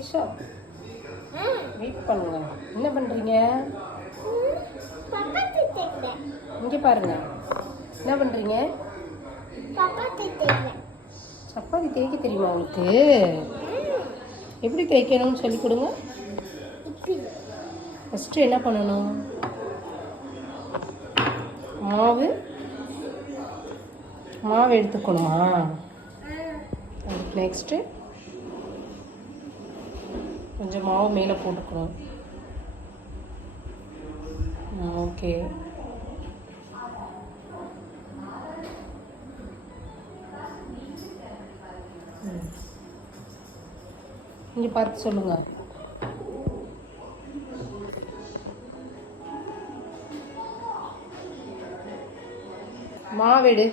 Isha wait பண்ணுங்க. என்ன பண்ணுறீங்க? இங்கே பாருங்க. என்ன பண்ணுறீங்க? சப்பாத்தி தேய்க்க தெரியுமா உங்களுக்கு? எப்படி தேய்க்கணும்னு சொல்லி கொடுங்க. ஃபஸ்ட்டு என்ன பண்ணணும்? மாவு எடுத்துக்கணுமா? அதுக்கு நெக்ஸ்ட்டு கொஞ்சம் மாவு மேலே போட்டுக்கணும். ஓகே. இங்கே பார்த்து சொல்லுங்க. மாவெடு.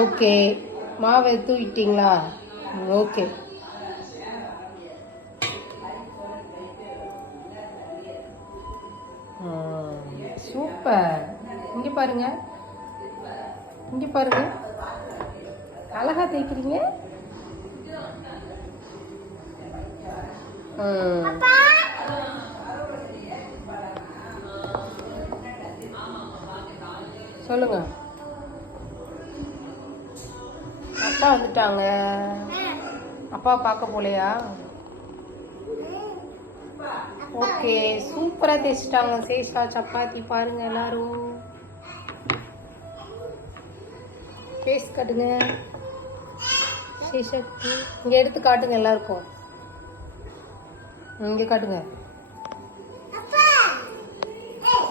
ஓகே. மாவை தூக்கிட்டீங்களா? ஓகே. சூப்பர். இங்கே பாருங்க. இங்கே பாருங்க. அழகா தேய்க்கிறீங்க. சொல்லுங்க. அப்பா வந்துட்டாங்க. அப்பா பார்க்க போலையா? ஓகே. சூப்பராக தேய்ச்சிட்டாங்க. சேஷ்டா சப்பாத்தி பாருங்க எல்லாரும். ஃபேஸ் காட்டுங்க. சேஷக்கு இங்கே எடுத்து காட்டுங்க எல்லாருக்கும். இங்கே காட்டுங்க.